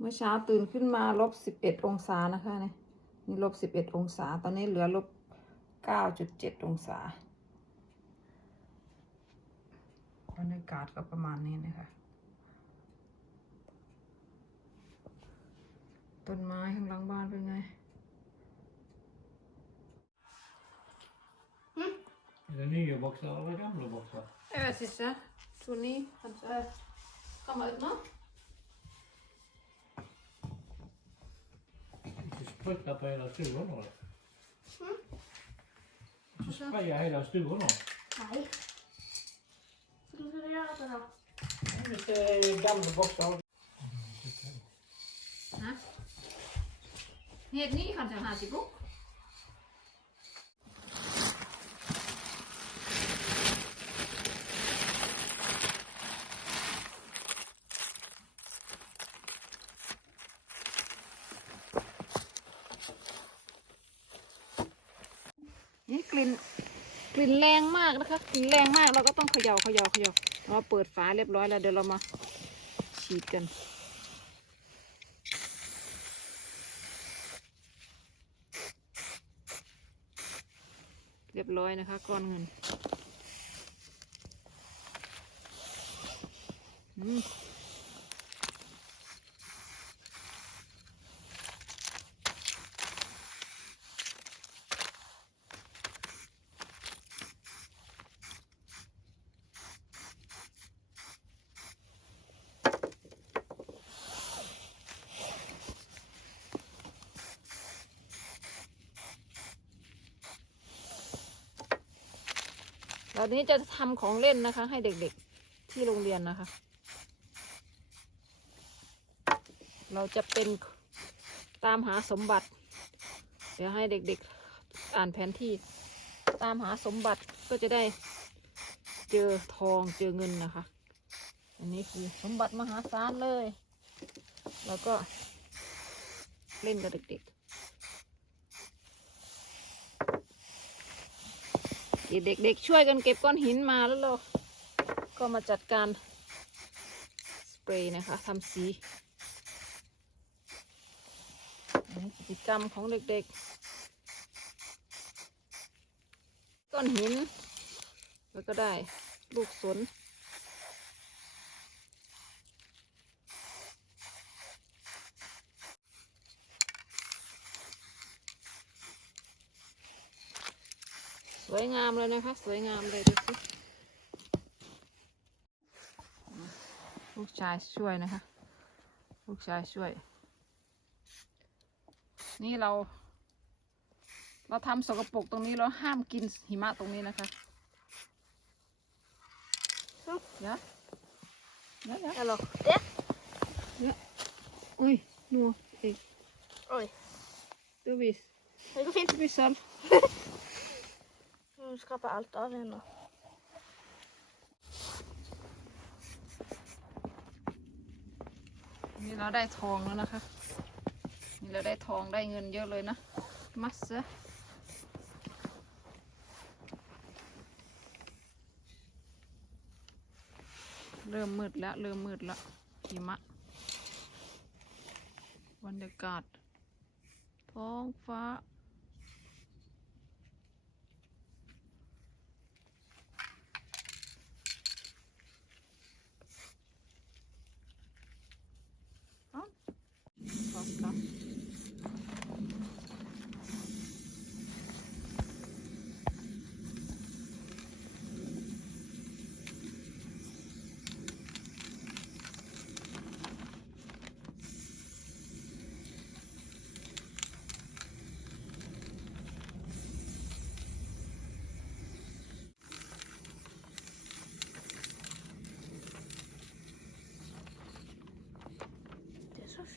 เมื่อเช้าตื่นขึ้นมาลบสิบเอ็ดองศานะคะเนี่ยนี่ลบสิบเอ็ดองศา ตอนนี้เหลือลบเก้าจุดเจ็ดองศาบรรยากาศก็ประมาณนี้นะคะ ต้นไม้ข้างหลังบ้านเป็นไง Är det nya boxar eller gamla boxar? Jag vet inte. Tror ni kanske komma ut nu? Du Tröttna på hela stugan då? Mm. Så spraya hela stugan då? Nej. Så då ska du göra det då? Lite gamla boxar. Helt ny har den här till bok. นี่กลิ่นกลิ่นแรงมากนะคะกลิ่นแรงมากเราก็ต้องเขย่าเขย่าเขย่าเราเปิดฝาเรียบร้อยแล้วเดี๋ยวเรามาฉีดกันเรียบร้อยนะคะก้อนเงิน อืม อนนี้จะทำของเล่นนะคะ ให้เด็กๆที่โรงเรียนนะคะ เราจะเป็นตามหาสมบัติ เดี๋ยวให้เด็กๆอ่านแผนที่ ตามหาสมบัติก็จะได้เจอทองเจอเงินนะคะ อันนี้คือสมบัติมหาศาลเลย แล้วก็เล่นกับเด็กๆ เด็กๆช่วยกันเก็บก้อนหินมาแล้วเราก็มาจัดการสเปรย์นะคะทำสีกิจกรรมของเด็กๆ ก้อนหิน แล้วก็ได้ลูกสน วยงามเลยนะคะ สวยงามเลยดูสิลูกชายช่วยนะคะ ลูกชายช่วย นี่เรา เราทำสกปรกตรงนี้เราห้ามกินหิมะตรงนี้นะคะเดี๋ยวเดี๋ยวเดี๋ยว Eller det. อุ้ยนูเอก Oj. ดูวิส Det går fint. วิสั น Nu skrapar allt av henne. นี่เราได้ทองแล้วนะคะ นี่เราได้ทองได้เงินเยอะเลยนะ มัสเซะเริ่มมืดแล้ว เริ่มมืดแล้วหิมะบรรยากาศท้องฟ้า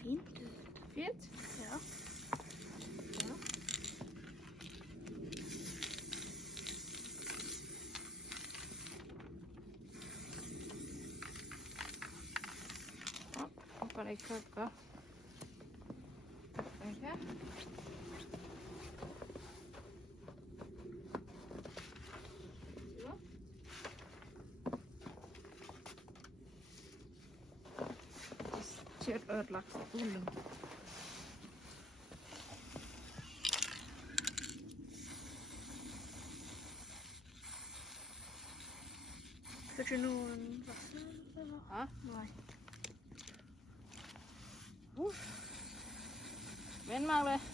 Delfin. Wit? Ja. ja. Oh, apa lagi? চেট uitlaat লাগছে Ullu Dat je nu een Ah, mooi. Oef. Ben maar weg.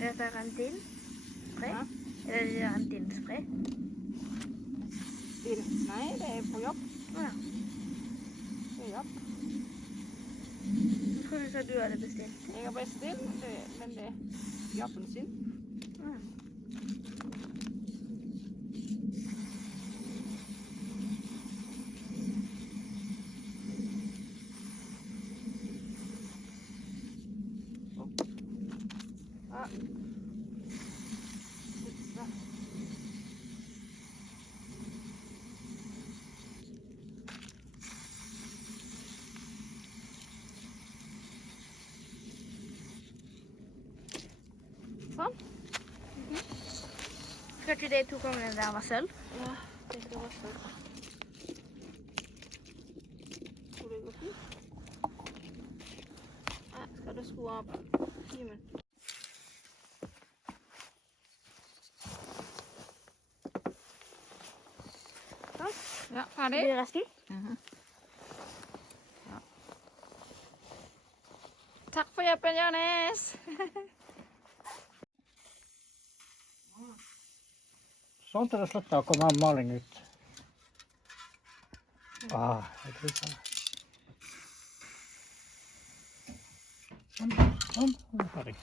Referentinspray? Ja. Referentinspray? Nej, det är på jobb. Ja. På jobb. Jag trodde du sa att du hade beställt. Jag har beställt, eh, men det är jobbens synd. Ja. Klart det tok han med det han var sølv. Ja, det var sølv. Tror det du sko av timen? Ja, ferdig. Blir resten? Mm -hmm. ja. Takk Johannes. Sontele soittaa, kun komma maalin ut. Ah, ei riitä. On, on, on pari.